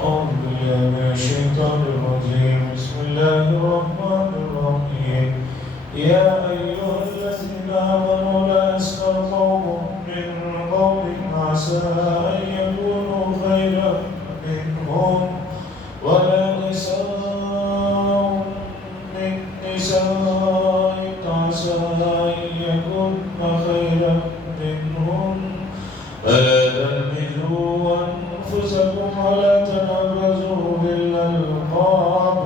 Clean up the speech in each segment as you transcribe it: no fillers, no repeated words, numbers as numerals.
أعوذ بالله من الشيطان الرجيم بسم الله الرحمن الرحيم يا أيها الذين آمنوا لا يسخر قوم من قوم عسى أن يكونوا خيرا منهم ولا نساء من نساء عسى أن يكن خيرا منهم فلا تلمزوا أنفسكم ولا تنابزوا بالألقاب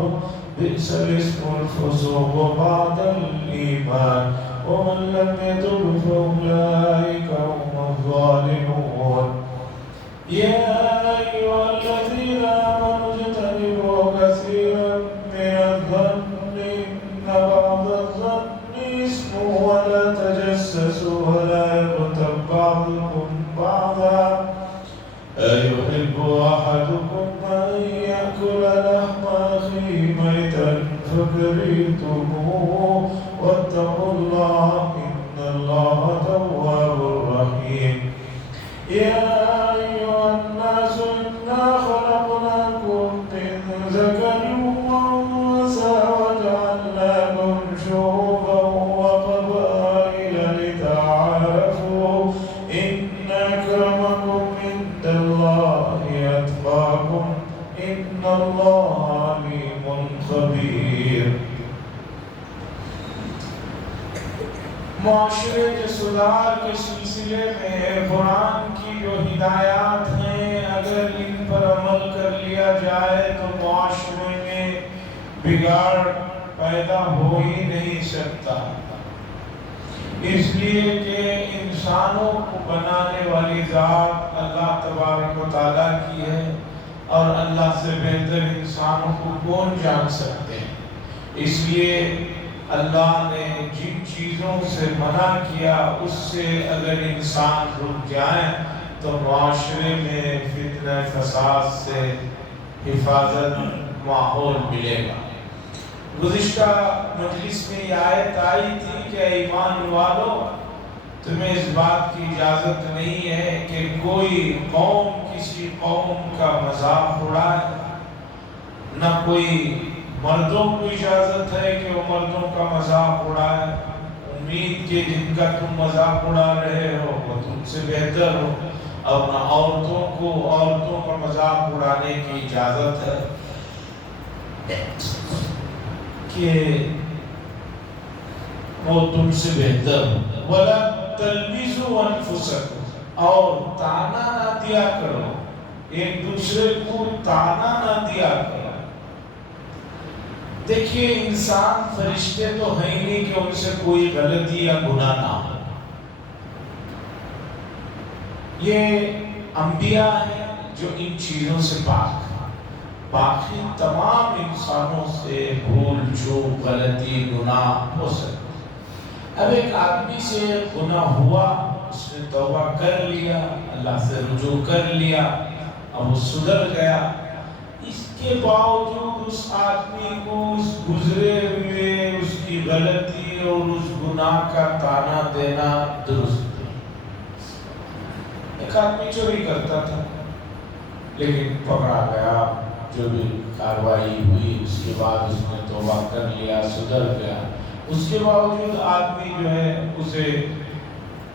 بئس الاسم الفسوق بعد الإيمان ومن لم يتب فأولئك هم الظالمون يا أيها الذين آمنوا اجتنبوا كثيرا من الظن إن بعض الظن إثم ولا تجسسوا ولا يغتب بعضكم بعضا أيحب أحدكم أن يأكل لحم أخيه ميتا فكرهتموه واتقوا الله إن الله تواب رحيم يا أيها الناس إنا خلقناكم من ذكر وأنثى وجعلناكم شعوبا وقبائل لتعارفوا إن أكرمكم عند الله أتقاكم إن الله عليم خبير. معاشرے کے سدھار کے سلسلے میں قرآن کی جو ہدایات ہیں اگر ان پر عمل کر لیا جائے تو معاشرے میں بگاڑ پیدا ہو ہی نہیں سکتا، اس لیے کہ انسانوں کو بنانے والی ذات اللہ تبارک و تعالیٰ کی ہے اور اللہ سے بہتر انسانوں کو کون جان سکتے ہیں. اس لیے اللہ نے جن چیزوں سے منع کیا اس سے اگر انسان رک جائیں تو معاشرے میں فتنہ فساد سے حفاظت ماحول ملے گا. گزشتہ مجلس میں یہ آیت آئی تھی کہ ایمان والو تمہیں اس بات کی اجازت نہیں ہے کہ کوئی قوم کسی قوم کا مذاق اڑائے، نہ کوئی مردوں کو اجازت ہے کہ وہ مردوں کا مذاق اڑائے. امید کہ جن کا تم مذاق اڑا رہے ہو وہ تم سے بہتر ہو، اور نہ عورتوں کو عورتوں کا مذاق اڑانے کی اجازت ہے کہ وہ تم سے بہتر ہو. وَلَا تَلْمِزُوا أَنفُسَكُمْ، اور تانا نہ دیا کرو، ایک دوسرے کو تانا نہ دیا کرو. دیکھیے انسان فرشتے تو ہیں نہیں کہ ان سے کوئی غلطی یا گناہ نہ ہو. یہ انبیاء ہیں جو ان چیزوں سے پاک ہیں، باقی تمام انسانوں سے بھول چوک غلطی گناہ ہو سکتے. اب ایک آدمی سے گناہ ہوا، اس نے توبہ کر لیا، اللہ سے رجوع کر لیا، اب وہ سدھر گیا، اس کے باوجود اس آدمی کو اس گزرے ہوئے اس کی غلطی اور اس گناہ کا تانا دینا درست نہیں. ایک آدمی چوری کرتا تھا لیکن پکڑا گیا، جو بھی کاروائی ہوئی اس کے بعد اس نے توبہ کر لیا، سدھر گیا، اس کے باوجود آدمی جو ہے اسے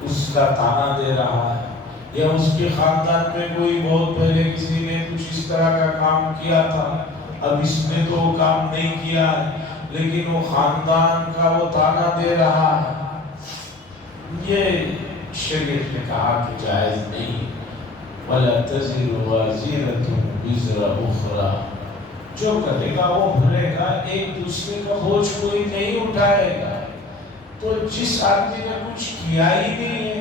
اس کا تانا دے رہا ہے. یا اس کے خاندان میں کوئی بہت پہلے کسی نے کچھ اس طرح کا کام کیا تھا، اب اس نے تو وہ کام نہیں کیا ہے لیکن وہ خاندان کا وہ تانا دے رہا ہے. یہ شریعت نے کہا کہ جائز نہیں. وَلَا تَزِرُ وَازِرَةٌ وِزْرَ أُخْرَى، جو کرے گا وہ بھرے گا، ایک دوسرے کا بوجھ کوئی نہیں اٹھائے گا. تو جس آدمی نے کچھ کیا ہی نہیں ہے،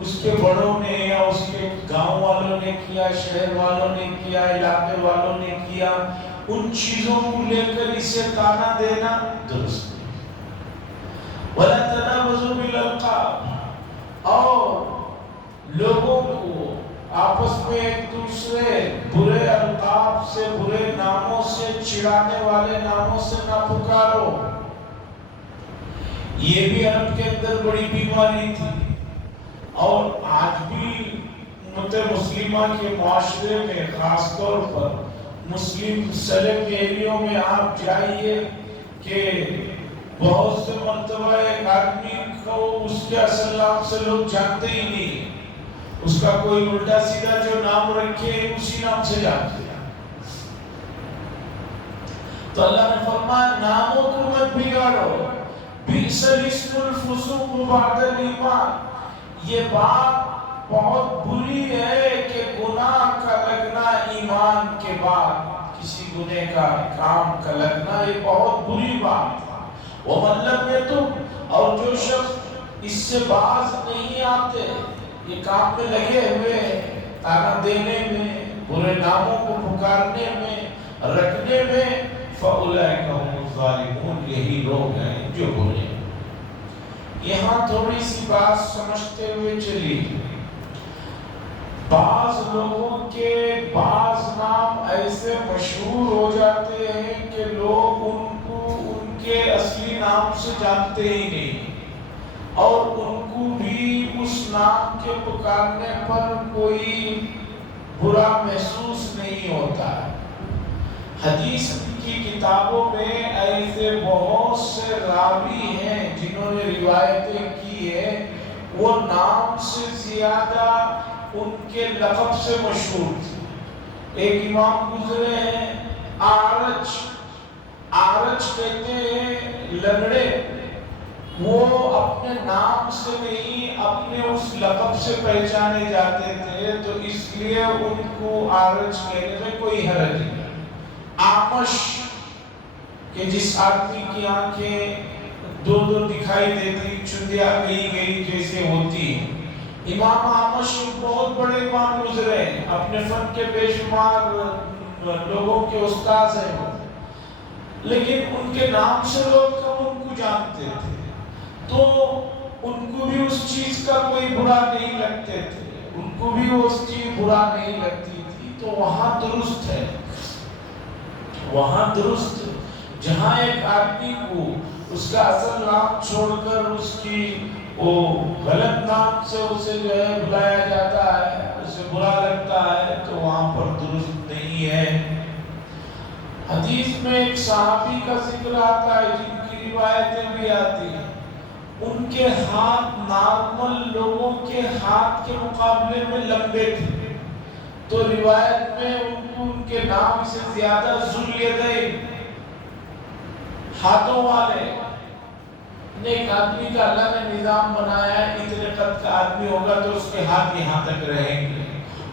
اس کے بڑوں نے یا اس کے گاؤں والوں نے کیا، شہر والوں نے کیا، علاقے والوں نے کیا، ان چیزوں کو لے کر اسے تانا دینا درست نہیں. وَلَا تَنَابَزُوا بِالْأَلْقَابِ، اور لوگوں کو آپس میں ایک دوسرے برے القاب سے، برے ناموں سے، چڑھانے والے ناموں سے نہ پکارو. یہ بھی عرب کے اندر بڑی بیماری تھی اور آج بھی امت مسلمہ کے معاشرے میں خاص طور پر مسلم سلیب ایریوں میں آپ جائیے کہ بہت سے مرتبہ ایک آدمی کو اس کے اصل نام سے لوگ جانتے ہی نہیں، اس کا کوئی الٹا سیدھا جو نام رکھے اسی نام سے جانتے ہیں۔ تو اللہ نے فرمایا ناموں کو مت بگاڑو، بئس الاسم الفسوق بعد الایمان، یہ بات بہت بری ہے کہ گناہ کا لگنا ایمان کے بعد، کسی گناہ کا کام کا لگنا یہ بہت بری بات ہے۔ وَمَن لَّمْ يَتُبْ، اور جو شخص اس سے باز نہیں آتے، یہ کام میں لگے ہوئے تانا دینے میں، برے ناموں کو پکارنے میں، رکھنے میں، فَأُولَئِكَ هُمُ الظَّالِمُونَ، یہی لوگ ہیں جو برے۔ یہاں تھوڑی سی بات سمجھتے ہوئے چلی، بعض لوگوں کے بعض نام ایسے مشہور ہو جاتے ہیں کہ لوگ ان کو ان کے اصلی نام سے جانتے ہی نہیں، اور ان کو بھی اس نام کے پکارنے پر کوئی برا محسوس نہیں ہوتا ہے۔ حدیث کی کتابوں میں ایسے بہت سے راوی ہیں جنہوں نے روایتیں کی ہے، وہ نام سے زیادہ ان کے لقب سے مشہور تھے۔ ایک امام گزرے ہیں آرج، آرج کہتے ہیں لنگڑے، وہ اپنے نام سے نہیں اپنے اس لقب سے پہچانے جاتے تھے، تو اس لیے ان کو آرج کہنے میں کوئی حرج نہیں۔ آمش، کہ جس آدمی کی آنکھیں دو دو دکھائی دیتی، چندیا گئی گئی جیسے ہوتی ہیں، امام آمش بہت بڑے امام گزرے ہیں، اپنے فن کے بے شمار لوگوں کے استاذ ہیں وہ، لیکن ان کے نام سے لوگ کم ان کو جانتے تھے، تو ان کو بھی اس چیز کا کوئی برا نہیں لگتے تھے، ان کو بھی اس چیز برا نہیں لگتی تھی۔ تو وہاں درست ہے، وہاں درست جہاں ایک آدمی کو اس کا اصل نام چھوڑ کر اس کی وہ غلط نام سے اسے جو ہے بلایا جاتا ہے، اسے برا لگتا ہے، تو وہاں پر درست نہیں ہے۔ حدیث میں ایک صحابی کا ذکر آتا ہے جن کی روایتیں بھی آتی ہیں، ان کے ہاتھ نارمل لوگوں کے ہاتھ کے مقابلے میں لمبے تھے، تو روایت میں ان کے نام سے زیادہ ذوالیدین، ہاتھوں والے، ایک آدمی کا اللہ نے نظام بنایا ہے، اتنے قد کا آدمی ہوگا تو اس کے ہاتھ یہاں تک رہیں گے،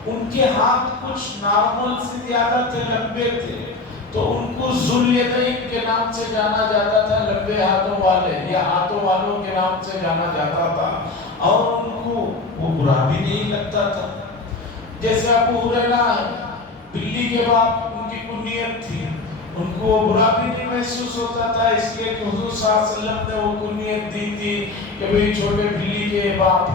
ان کے ہاتھ کچھ نارمل سے زیادہ تھے، لمبے تھے، تو ان کو ذوالیدین کے نام سے جانا جاتا تھا، لمبے ہاتھوں والے یا ہاتھوں والوں کے نام سے جانا جاتا تھا، اور ان کو وہ برا بھی نہیں لگتا تھا۔ جیسے ابو ہریرہ ہے، بلی کے باپ ان کی کنیت تھی، ان کو وہ برا بھی نہیں محسوس ہوتا تھا، اس لیے کہ حضور صلی اللہ علیہ وسلم نے وہ کنیت دی تھی کہ بھئی چھوٹے بلی کے باپ۔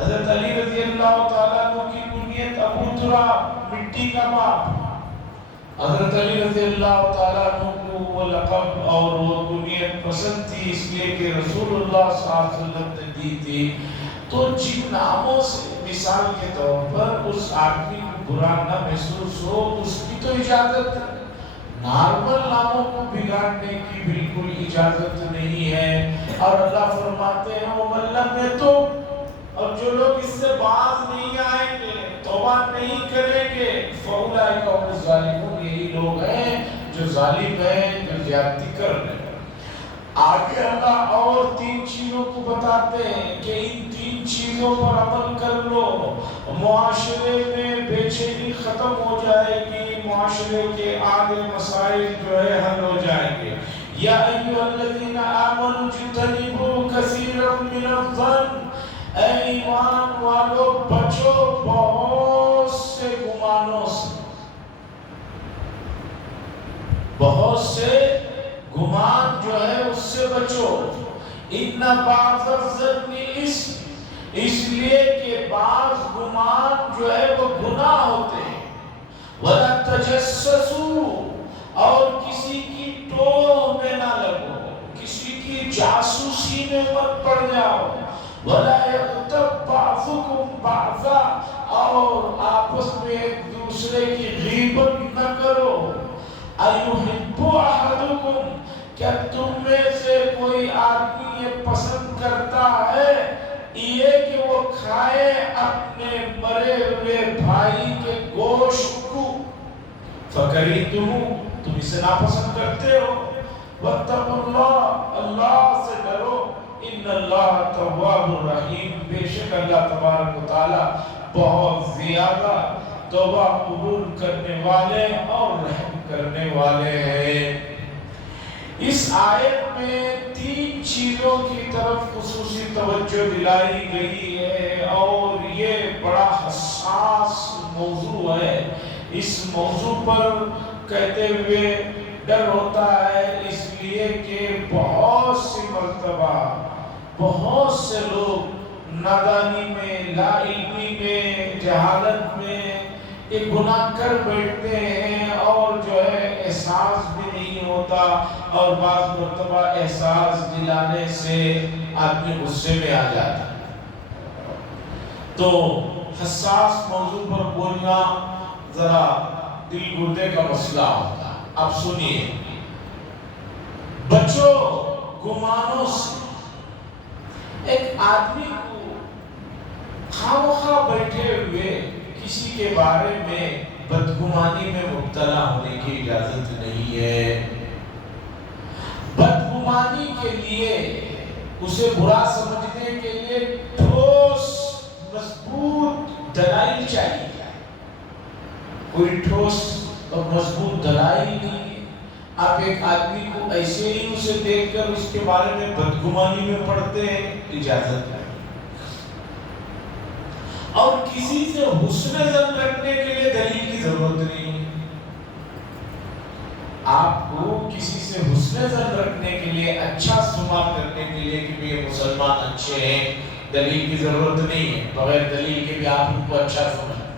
حضرت علی رضی اللہ تعالیٰ عنہ کی کنیت ابو تراب، مٹی کا باپ۔ حضرت علی رضی اللہ تعالیٰ عنہ کو وہ لقب اور وہ کنیت پسند تھی، اس لیے کہ رسول اللہ صلی اللہ علیہ وسلم نے دی تھی۔ تو جن ناموں سے مثال کے طور پر اس آدمی کو برا نہ محسوس ہو، اس کی تو اجازت ہے، نارمل ناموں کو بگاڑنے کی بالکل اجازت نہیں ہے۔ اور اللہ فرماتے ہیں وَمَن لَّمْ يَتُبْ، اور جو لوگ اس سے باز نہیں آئیں گے، توبہ نہیں کریں گے، فَأُولَئِكَ هُمُ الظَّالِمُونَ، یہی لوگ ہیں جو ظالم ہیں، جو زیادتی کر رہے ہیں۔ آگے اللہ اور تین چیزوں کو بتاتے ہیں کہ ان تین چیزوں پر عمل کر لو، معاشرے میں بے چینی ختم ہو جائے گی، معاشرے کے آگے مسائل جو ہے حل ہو جائیں گے۔ یا ایھا الذین آمنوا اجتنبوا کثیرا من الظن، اے ایمان والو بچو بہت سے گمانوں سے، بہت سے گمان جو ہے اس سے بچو۔ ان بعض الظن اثم، اس لیے کہ بعض گمان جو ہے وہ گناہ ہوتے ہیں۔ وَلَا تَجَسَّسُوا، اور کسی کی ٹوہ میں نہ لگو، کسی کی جاسوسی میں مت پڑ جاؤ۔ وَلَا يَغْتَبْ بَعْضُكُمْ بَعْضًا، اور آپس میں ایک دوسرے کی غیبت نہ کرو. ایحب احدکم، کیا تم میں سے کوئی آدمی یہ پسند کرتا ہے یہ کہ وہ کھائے اپنے مرے ہوئے بھائی کے گوشت کو؟ فکریتموہ، تم اسے ناپسند کرتے ہو. واتقوا اللہ، اللہ سے ڈرو. ان اللہ تواب الرحیم، بے شک اللہ تبارک و تعالی بہت زیادہ توبہ قبول کرنے والے اور رحم کرنے والے ہیں. اس آیت میں 3 چیزوں کی طرف خصوصی توجہ دلائی گئی ہے اور یہ بڑا حساس موضوع ہے. اس موضوع پر کہتے ہوئے ڈر ہوتا ہے، اس لیے کہ بہت سی مرتبہ بہت سے لوگ نادانی میں، لا علمی میں، جہالت میں یہ گناہ کر بیٹھتے ہیں اور جو ہے احساس بھی نہیں ہوتا، اور بعض مرتبہ احساس دلانے سے آدمی غصے میں آ جاتا ہے. تو حساس موضوع پر بولنا ذرا دل گردے کا مسئلہ ہوتا ہے. اب سنیے، بچو گمانوں سے. ایک آدمی کو خامخواہ بیٹھے ہوئے کسی کے بارے میں بدگمانی میں مبتلا ہونے کی اجازت نہیں ہے. بدگمانی کے لیے، اسے برا سمجھنے کے لیے ٹھوس مضبوط دلائل چاہیے. کوئی ٹھوس اور مضبوط دلائل نہیں ہے. آپ ایک آدمی کو ایسے ہی اسے دیکھ کر اس کے بارے میں بدگمانی میں پڑتے ہیں، اجازت نہیں. اور کسی سے حسن ظن رکھنے کے لیے دلیل کی ضرورت نہیں ہے. آپ کو کسی سے حسن ظن رکھنے کے لیے، اچھا سماعت کرنے کے لیے کہ یہ مسلمان اچھے ہیں، دلیل کی ضرورت نہیں ہے. بغیر دلیل کے بھی آپ ان کو اچھا سمجھیں.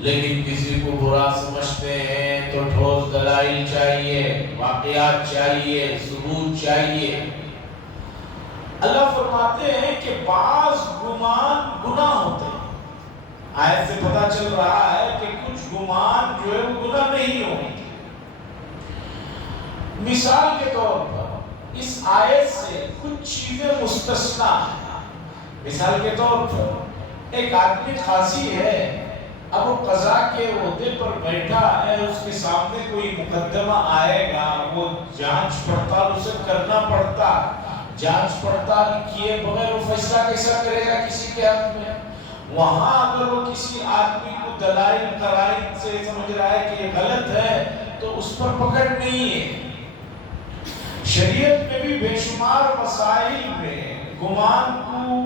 لیکن کسی کو برا سمجھتے ہیں تو ٹھوس دلائل چاہیے، واقعات چاہیے، ثبوت چاہیے. اللہ فرماتے ہیں کہ بعض گمان گناہ ہوتے ہیں. آیت سے پتہ چل رہا ہے کہ کچھ گمان جو ہے وہ گناہ نہیں ہوتے. مثال کے طور پر اس آیت سے کچھ چیزیں مستثنا ہیں. مثال کے طور پر ایک آدمی قاضی ہے، اب وہ قضا کے عہدے پر بیٹھا ہے، اس کے سامنے کوئی مقدمہ آئے گا، وہ جانچ پڑتال اسے کرنا پڑتا. جانچ پڑتال کیے بغیر وہ فیصلہ کیسا کرے گا کسی کے حق میں؟ وہاں اگر وہ کسی آدمی کو دلائل قرائن سے سمجھ رہا ہے کہ یہ غلط ہے تو اس پر پکڑ نہیں ہے. شریعت میں بھی بے شمار مسائل میں گمان کو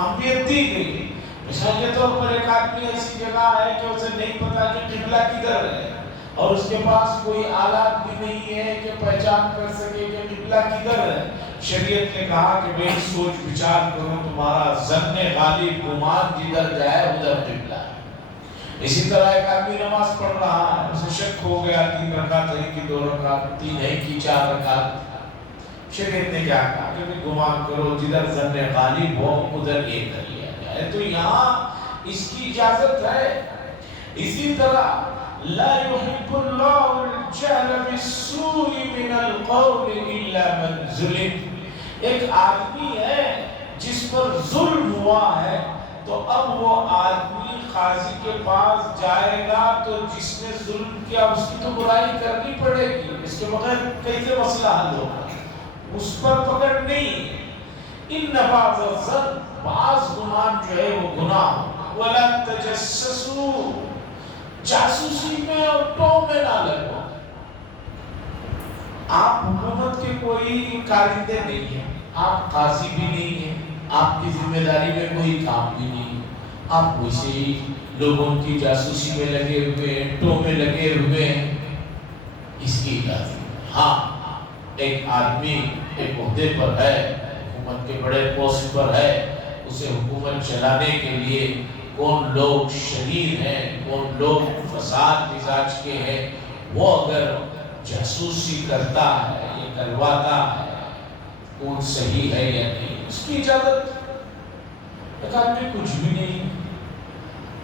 اہمیت دی گئی. مثال کے طور پر ایک آدمی ایسی جگہ ہے کہ اسے نہیں پتا کہ قبلہ کدھر ہے، اور اس کے پاس کوئی آلات بھی نہیں ہے کہ پہچان کر سکے کہ قبلہ کدھر ہے. شریعت نے کہا کہ بھئی سوچ بچار کرو، تمہارا ظن غالب گمان جدھر جائے ادھر قبلہ ہے. اسی طرح ایک آدمی نماز پڑھ رہا ہے، اسے شک ہو گیا 3 رکعت ہے کہ 2 رکعت، 3 ہے کہ 4 رکعت. شریعت نے کیا کہا کہ گمان کرو، جدھر ظن غالب ہو ادھر یہ کر لیا جائے. تو یہاں اس کی اجازت ہے. اسی طرح لا يحب الله الجهر بالسوء من القول الا من ظلم. ایک آدمی ہے جس پر ظلم ہوا ہے، تو اب وہ آدمی قاضی کے پاس جائے گا تو جس نے ظلم کیا اس کی تو برائی کرنی پڑے گی. اس کے بغیر کیسے مسئلہ حل ہوگا؟ اس پر پکڑ نہیں. ان بعض الظن، بعض گمان جو ہے وہ گناہ. ولا تجسسوا، جاسوسی میں اور ٹو میں نہ لگو. آپ حکومت کے کوئی کارندے نہیں ہیں، آپ قاضی بھی نہیں ہیں، آپ کی ذمہ داری میں کوئی کام بھی نہیں. آپ ویسے ہی لوگوں کی جاسوسی میں لگے ہوئے ہیں، ٹو میں لگے ہوئے ہیں. اس کی اجازت. ہاں، ایک آدمی ایک عہدے پر ہے، حکومت کے بڑے پوسٹ پر ہے، اسے حکومت چلانے کے لیے کون لوگ شریر ہیں، کون لوگ فساد مزاج کے ہیں، وہ اگر جاسوسی کرتا ہے، یہ کرواتا ہے، کون صحیح ہے یا نہیں، اس کی اجازت. ایک آدمی کچھ بھی نہیں،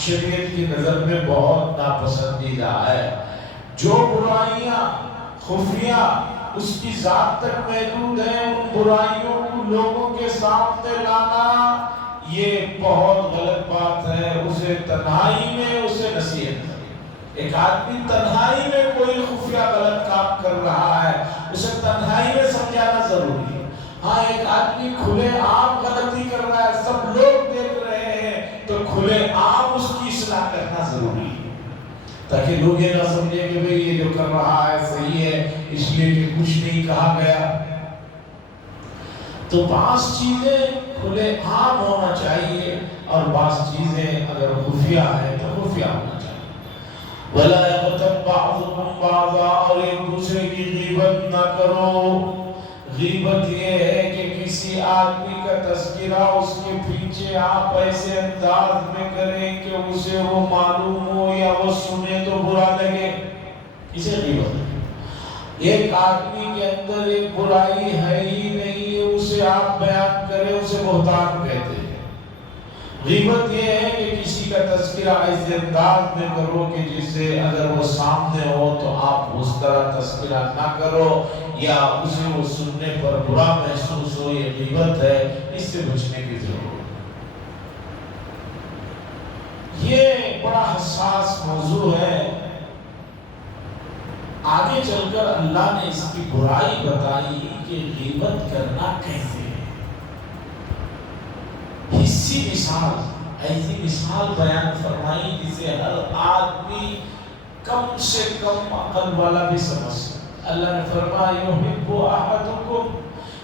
شریعت کی نظر میں بہت ناپسندیدہ ہے۔ جو برائیاں خفیہ اس کی ذات تک محدود ہیں، ان برائیوں کو لوگوں کے سامنے لانا یہ بہت غلط بات ہے۔ اسے تنہائی میں اسے نصیحت کریں۔ ایک آدمی تنہائی میں کوئی خفیہ غلط کام کر رہا ہے، اسے تنہائی میں سمجھانا ضروری ہے۔ ہاں، ایک آدمی کھلے عام غلطی کر رہا ہے، سب لوگ دیکھ رہے ہیں، تو کھلے عام اس کی اصلاح کرنا ضروری ہے، تاکہ لوگ یہ نہ سمجھیں کہ بھئی یہ جو کر رہا ہے صحیح ہے، اس لیے کہ کچھ نہیں کہا گیا۔ تو بعض چیزیں کھلے عام ہونا چاہیے، اور بعض چیزیں اگر خفیہ ہیں تو خفیہ ہونا چاہیے۔ وَلَا يَغْتَبْ بَعْضُكُمْ بَعْضًا، اور ایک دوسرے کی غیبت نہ کرو۔ غیبت یہ ہے کہ کسی آدمی کا تذکرہ اس کے پیچھے آپ ایسے انداز میں کریں کہ اسے وہ معلوم ہو یا وہ سنے تو برا لگے، اسے غیبت ہے۔ ایک آدمی کے اندر ایک برائی ہے ہی نہیں، اسے آپ بیان کریں، اسے بہتان کہتے ہیں۔ غیبت یہ ہے کہ کسی کا تذکرہ ایسے انداز میں کرو کہ جس سے اگر وہ سامنے ہو تو آپ اس طرح تذکرہ نہ کرو، یا اسے وہ سننے پر برا محسوس ہو، یہ غیبت ہے۔ اس سے بچنے کی ضرورت ہے۔ یہ بڑا حساس موضوع ہے۔ آگے چل کر اللہ نے اس کی برائی بتائی کہ غیبت کرنا کیسے ہے۔ حسی مثال، ایسی مثال بیان فرمائی جسے ہر آدمی کم سے کم عقل والا بھی سمجھ سکے۔ اللہ نے فرمایا یحب احدکم،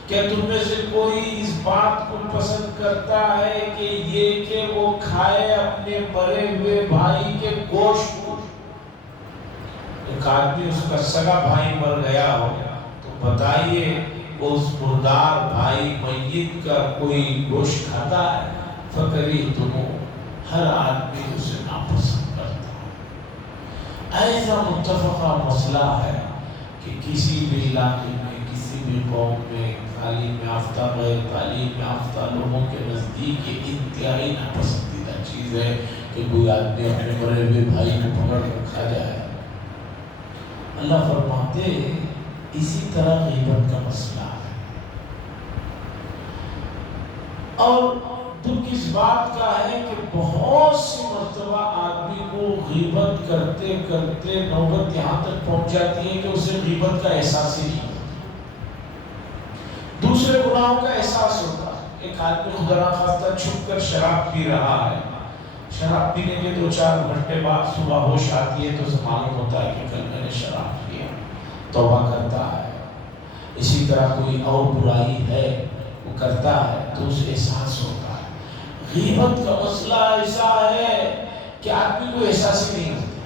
کیا تم میں سے کوئی اس بات کو پسند کرتا ہے کہ یہ کہ وہ کھائے اپنے مرے ہوئے بھائی کے گوشت کو؟ ایک آدمی اس کا سگا بھائی مر گیا ہو تو بتائیے وہ اس مردار بھائی میت کا کوئی گوشت کھاتا ہے؟ فکریہتموہ، ہر آدمی اسے ناپسند کرتا ہے۔ ایسا متفقہ مسئلہ ہے کہ کسی بھی علاقے میں، کسی بھی قوم میں، تعلیم یافتہ غیر تعلیم یافتہ لوگوں کے نزدیک یہ انتہائی ناپسندیدہ چیز ہے کہ کوئی آدمی اپنے مرے ہوئے بھائی کو پکڑ کر کھا جائے۔ اللہ فرماتے اسی طرح غیبت کا مسئلہ ہے، اور دکھ اس بات کا ہے کہ بہت سی مرتبہ آدمی کو غیبت کرتے کرتے نوبت یہاں تک پہنچ جاتی ہے کہ اسے غیبت کا احساس ہی نہیں ہوتا، دوسرے گناہوں کا احساس ہوتا ہے۔ ایک آدمی خدا نخواستہ چھپ کر شراب پی رہا ہے، شراب پینے کے 2-4 گھنٹے بعد صبح ہوش آتی ہے تو اسے معلوم ہوتا ہے کہ کل میں نے شراب پیا، توبہ کرتا ہے۔ اسی طرح کوئی اور برائی ہے وہ کرتا ہے تو اسے احساس ہوتا ہے۔ غیبت کا مسئلہ ایسا ہے کہ آدمی کو احساس ہی نہیں ہوتا۔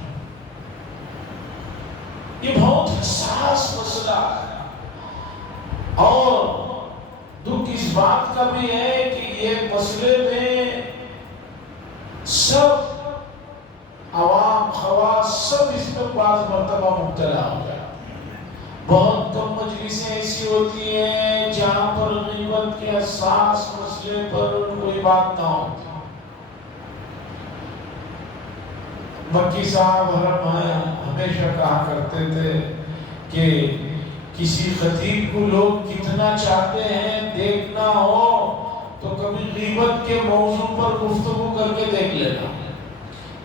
یہ بہت حساس مسئلہ ہے، اور دکھ اس بات کا بھی ہے کہ یہ مسئلے میں سب عوام خواص سب اس میں بعض مرتبہ مبتلا ہو جاتے ہیں۔ بہت کم مجلسیں ایسی ہوتی ہیں جہاں پر غیبت کے حساس مسئلے پر کوئی بات نہ ہوتی۔ مکی صاحب حرم ہمیشہ کہا کرتے تھے کہ کسی خطیب کو لوگ کتنا چاہتے ہیں دیکھنا ہو تو کبھی غیبت کے موضوع پر گفتگو کر کے دیکھ لینا،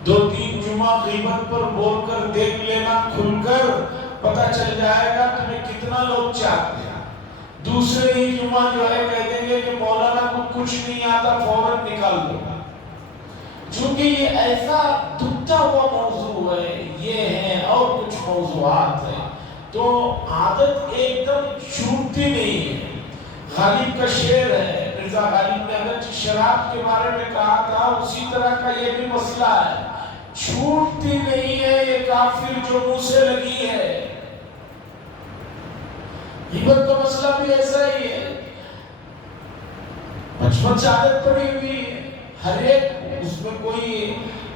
2-3 جمعہ غیبت پر بول کر دیکھ لینا، کھل کر پتہ چل جائے گا تمہیں کتنا لوگ چاہتے ہیں۔ دوسرے ہی جمعہ جو ہے کہہ دیں گے کہ مولانا کو کچھ نہیں آتا، فوراً نکال دو۔ چونکہ یہ ایسا دکھتا ہوا موضوع ہے، یہ ہے اور کچھ موضوعات ہیں تو عادت ایک دم چھوٹتی نہیں ہے۔ غالب کا شعر ہے، مرزا غالب نے اگرچہ شراب کے بارے میں کہا تھا، اسی طرح کا یہ بھی مسئلہ ہے، چھوٹتی نہیں ہے یہ کافر جو منہ سے لگی ہے۔ غیبت کا مسئلہ بھی ایسا ہی ہے، بچپن سے عادت پڑی ہوئی ہے ہر ایک، اس میں کوئی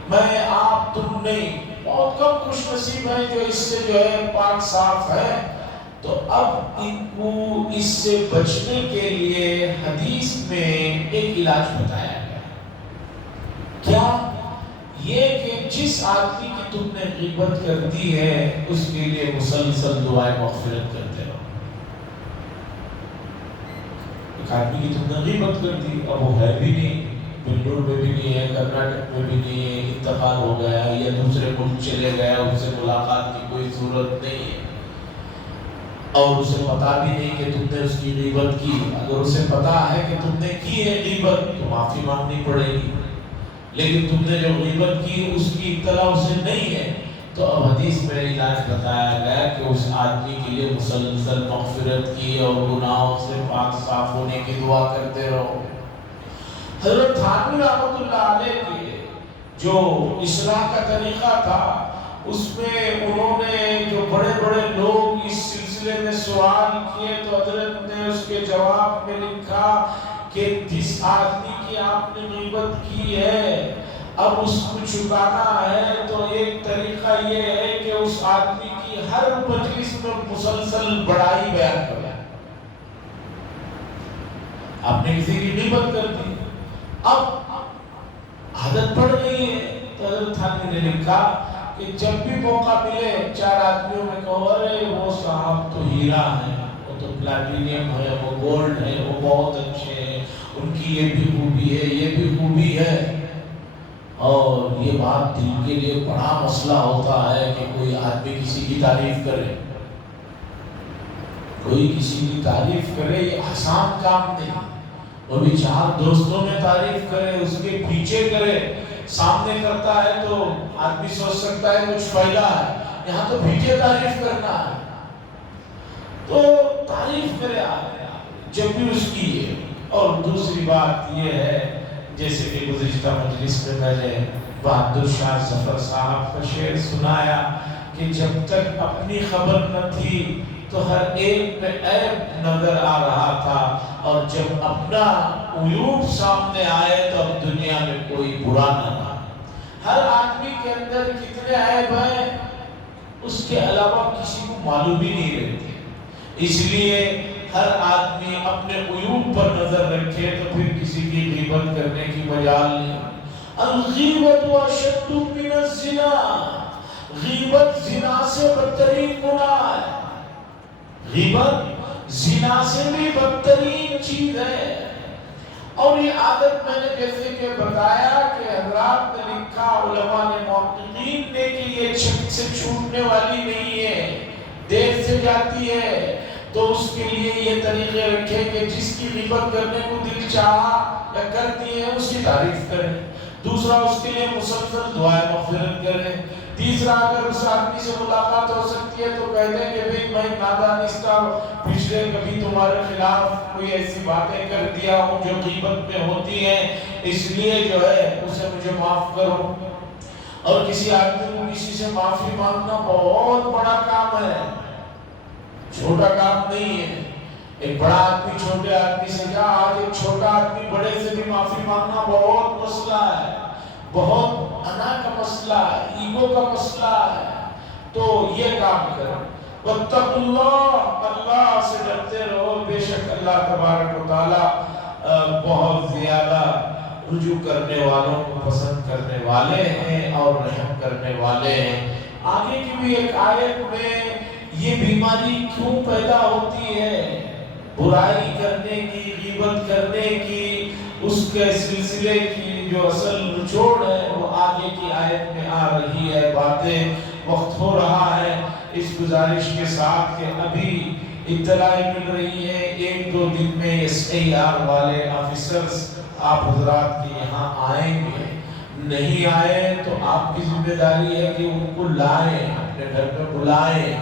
میں آپ تم نہیں، بہت کم خوش نصیب ہیں جو اس سے جو ہے پاک صاف ہے۔ تو اب ان کو اس سے بچنے کے لیے حدیث میں ایک علاج بتایا گیا۔ کیا یہ کہ جس آدمی کی تم نے غیبت کر دی ہے اس کے لیے مسلسل دعائیں مغفرت کرتے رہو۔ ایک آدمی کی تم نے غیبت کر دی، اب وہ ہے بھی نہیں، بنگلور میں بھی نہیں ہے، کرناٹک میں بھی نہیں ہے، انتقال ہو گیا یا دوسرے ملک چلے گیا، اس سے ملاقات کی کوئی ضرورت نہیں ہے، اور اسے پتا بھی نہیں کہ تم نے اس کی غیبت کی۔ اگر اسے پتا ہے کہ تم نے کی ہے غیبت تو معافی مانگنی پڑے گی، لیکن تم نے جو غیبت کی اس کی اطلاع اسے نہیں ہے، تو اب حدیث میں علاج بتایا گیا کہ اس آدمی کے لیے مسلسل مغفرت کی اور گناہوں سے پاک صاف ہونے کی دعا کرتے رہو۔ حضرت تھانوی رحمۃ اللہ علیہ کے جو اصلاح کا طریقہ تھا، اس میں انہوں نے جو بڑے بڑے لوگ اس سلسلے میں سوال کیے تو حضرت نے اس کے جواب میں لکھا کہ جس آدمی کی آپ نے غیبت کی ہے اب اس کو چھپانا ہے تو ایک طریقہ یہ ہے کہ اس آدمی کی ہر مجلس میں مسلسل بڑائی بیان کرے۔ آپ نے کسی کی غیبت کر دی، اب عادت پڑ گئی ہے، تو حضرت تھانوی نے لکھا کہ جب بھی موقع ملے چار آدمیوں میں کہو ارے وہ صاحب تو ہیرا ہیں، وہ تو پلاٹینیم ہے، وہ گولڈ ہے، وہ بہت اچھے ہیں، ان کی یہ بھی خوبی ہے، یہ بھی خوبی ہے۔ اور یہ بات دل کے لیے بڑا مسئلہ ہوتا ہے کہ کوئی آدمی کسی کی تعریف کرے، کوئی کسی کی تعریف کرے، یہ آسان کام نہیں۔ وہ بھی چار دوستوں میں تعریف کرے، اس کے پیچھے کرے، سامنے کرتا ہے تو آدمی سوچ سکتا ہے کچھ فائدہ ہے، یہاں تو پیچھے تعریف کرنا ہے، تو تعریف کرے جب بھی اس کی ہے۔ اور دوسری بات یہ ہے، جیسے کہ گزشتہ مجلس میں میں نے بہادر شاہ ظفر صاحب کا شعر سنایا کہ جب تک اپنی خبر نہ تھی تو ہر ایک میں عیب نظر آ رہا تھا، اور جب اپنا عیوب سامنے آئے تو اب دنیا میں کوئی برا نہ رہا۔ ہر آدمی کے اندر کتنے عیب ہیں اس کے علاوہ کسی کو معلوم ہی نہیں رہتی، اس لیے ہر آدمی اپنے عیوب پر نظر رکھے تو پھر کسی کی غیبت کرنے کی مجال نہیں۔ الغیبت اشد من الزنا، غیبت زنا سے بدترین گناہ ہے، غیبت زنا سے بھی بدترین چیز ہے۔ اور یہ عادت میں نے جیسے کہ بتایا کہ حضرات نے لکھا، علماء نے، محققین نے، کہ یہ چھت سے چھوٹنے والی نہیں ہے، دیر سے جاتی ہے، تو اس کے لیے یہ طریقے رکھے کہ جس کی غیبت کرنے کو دل چاہا یا کرتی ہے اس کی تعریف کرے، دوسرا اس کے لیے مسلسل دعائیں مغفرت کرے، تیسرا اگر اس آدمی سے ملاقات ہو سکتی ہے تو کہہ دیں کہ بھئی میں نادانستہ پچھلے کبھی تمہارے خلاف کوئی ایسی باتیں کر دیا ہوں جو غیبت میں ہوتی ہیں، اس لیے جو ہے اسے مجھے معاف کرو۔ اور کسی آدمی کو کسی سے معافی مانگنا بہت بڑا کام ہے، چھوٹا کام نہیں ہے۔ ایک بڑا آدمی چھوٹے آدمی سے کیا، آج ایک چھوٹا آدمی بڑے سے بھی معافی مانگنا بہت مسئلہ ہے، بہت انا کا مسئلہ ہے، ایگو کا مسئلہ ہے، تو یہ کام کریں۔ واتقوا اللہ، اللہ سے ڈرتے رہو، بے شک اللہ تبارک و تعالی بہت زیادہ رجوع کرنے والوں کو پسند کرنے والے ہیں اور رحم کرنے والے ہیں۔ آگے کی بھی ایک آیت میں یہ بیماری کیوں پیدا ہوتی ہے، برائی کرنے کی، غیبت کرنے کی، اس کے سلسلے کی جو اصل نچوڑ ہے وہ آگے کی آیت میں آ رہی ہے۔ باتیں وقت ہو رہا ہے، اس گزارش کے ساتھ کہ ابھی اطلاعیں مل رہی ہیں، ایک دو دن میں SIR والے آفیسرز آپ حضرات کے یہاں آئیں گے، نہیں آئے تو آپ کی ذمہ داری ہے کہ ان کو لائیں، اپنے گھر پہ بلائیں،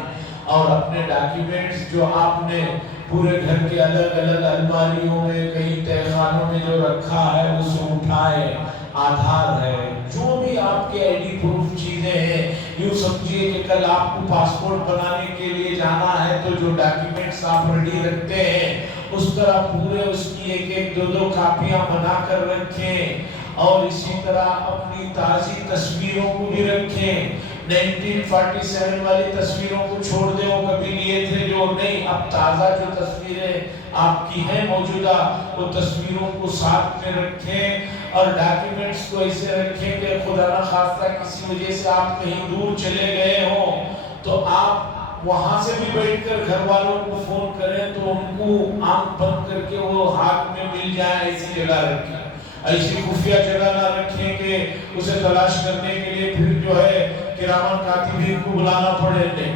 اور اپنے ڈاکیومنٹس جو آپ نے پورے گھر کے الگ الگ الماریوں میں، کئی تہخانوں میں جو رکھا ہے اسے اٹھائیں، آدھار ہے، جو بھی آپ کے ID پروف چیزیں ہیں، یوں سمجھیے کہ کل آپ کو پاسپورٹ بنانے کے لیے جانا ہے تو جو ڈاکیومنٹس آپ ریڈی رکھتے ہیں اس طرح پورے اس کی ایک ایک دو دو کاپیاں بنا کر رکھیں، اور اسی طرح اپنی تازی تصویروں کو بھی رکھیں، 1947 والی تصویروں کو چھوڑ دیں، وہ کبھی لیے تھے جو نہیں، اب تازہ جو تصویریں آپ کی ہیں موجودہ، وہ تصویروں کو ساتھ میں رکھیں اور ڈاکیومنٹس کو ایسے رکھیں کہ خدا نہ خواستہ کسی وجہ سے آپ کہیں دور چلے گئے ہوں تو آپ وہاں سے بھی بیٹھ کر گھر والوں کو فون کریں تو ان کو آنکھ بند کر کے وہ ہاتھ میں مل جائے، ایسی جگہ رکھیں، ایسی خفیہ جگہ نہ رکھیں کہ اسے تلاش کرنے کے لیے پھر جو ہے کرامن کاتبین کو بلانا پڑے نہیں۔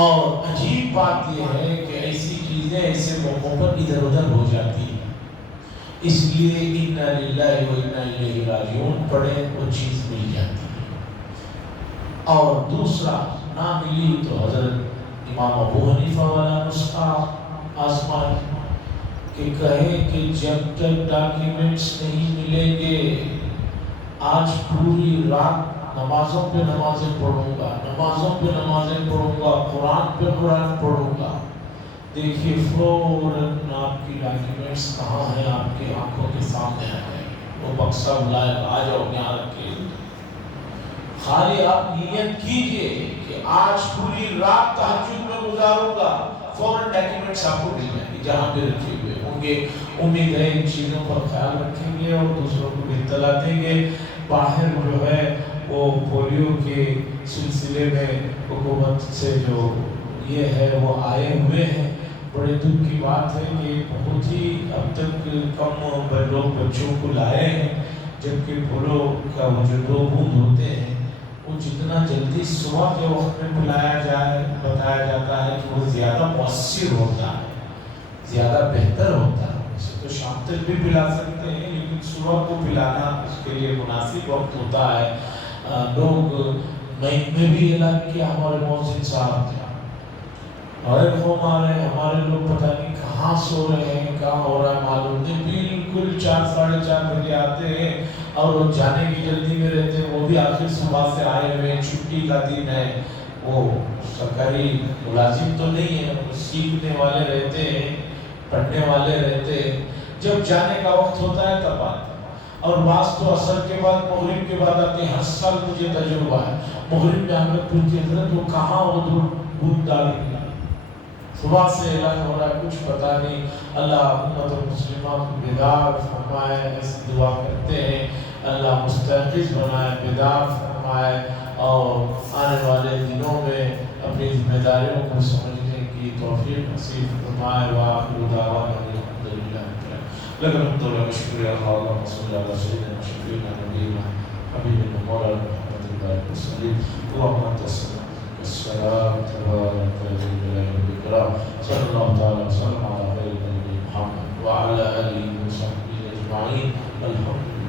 اور عجیب بات یہ ہے کہ ایسی چیزیں ایسے موقعوں پر ادھر ادھر ہو جاتی ہیں، اس لیے اِنَّا لِلَّهِ وَإِنَّا إِلَيْهِ رَاجِعُونَ پڑھیں، وہ چیز مل جاتی ہے۔ اور دوسرا نہ ملی تو حضرت امام ابو حنیفہ والا نسخہ آزمائے کہ کہے کہ جب تک ڈاکیومنٹس نہیں ملیں گے آج پوری رات نمازوں پہ نمازیں پڑھوں گا، نمازوں پہ نمازیں پڑھوں گا، قرآن پہ قرآن پڑھوں گا۔ دیکھیے فوراً آپ کی ڈاکیومنٹس کہاں ہیں، آپ کی آنکھوں کے سامنے آ جائیں، وہ بکسہ بلائے آ جاؤ یہاں رکھے۔ خالی آپ نیت کیجئے کہ آج پوری رات تہجد میں گزاروں گا، فوراً ڈاکیومنٹس آپ کو مل جائیں گے جہاں پہ رکھے ہوئے ہوں گے۔ امید ہے ان چیزوں پر خیال رکھیں گے اور دوسروں کو بھی اطلاع دیں گے۔ باہر جو ہے وہ پولیو کے سلسلے میں حکومت سے جو یہ ہے وہ آئے ہوئے ہیں، بڑے دکھ کی بات ہے کہ بہت ہی اب تک کم لوگ بچوں کو لائے ہیں، جبکہ پولیو کا وہ جو 2 بوند ہوتے ہیں وہ جتنا جلدی صبح کے وقت میں پلایا جائے بتایا جاتا ہے کہ وہ زیادہ مؤثر ہوتا ہے، زیادہ بہتر ہوتا ہے۔ اسے تو شام تک بھی پلا سکتے ہیں لیکن صبح کو پلانا اس کے لیے مناسب وقت ہوتا ہے۔ لوگ میں بھی اعلان کیا، ہمارے محسن صاحب تھے، ہمارے لوگ پتہ نہیں کہاں سو رہے ہیں، کہاں ہو رہا ہے معلوم نہیں، بالکل 4 ساڑھے 4 بجے آتے ہیں اور وہ جانے کی جلدی میں رہتے ہیں، وہ بھی آخر صبح سے آئے ہوئے، چھٹی کا دن ہے، وہ سرکاری ملازم تو نہیں ہے، وہ سیکھنے والے رہتے ہیں، پڑھنے والے رہتے ہیں، جب جانے کا وقت ہوتا ہے تب آتے ہیں۔ اور بعض تو عصر کے بعد مغرب کے بعد آتے ہیں، ہر سال مجھے تجربہ ہے، مغرب میں آ کر پوچھتے ہیں حضرت وہ کہاں وہ دودھ ڈالیں گے، صبح سے اعلان ہو رہا ہے کچھ پتہ نہیں۔ اللہ امت مسلمہ کو بیدار فرمائے، ایسی دعا کرتے ہیں اللہ مستحفظ بنائے، بیدار فرمائے اور آنے والے دنوں میں اپنی ذمہ داریوں کو سمجھنے کی توفیق نصیب فرمائے۔ وآخر دعوانا الحمدللہ لک الحمد والشکر یا اللہ صلی اللہ علیہ وسلم شفیعنا نبینا حبیبنا مولانا محمد اللہ وسلم اللہم انت السلام تبارک الإكرام صلى الله تعالى وسلم على خير نبي محمد وعلى آله وصحبه أجمعين الحمد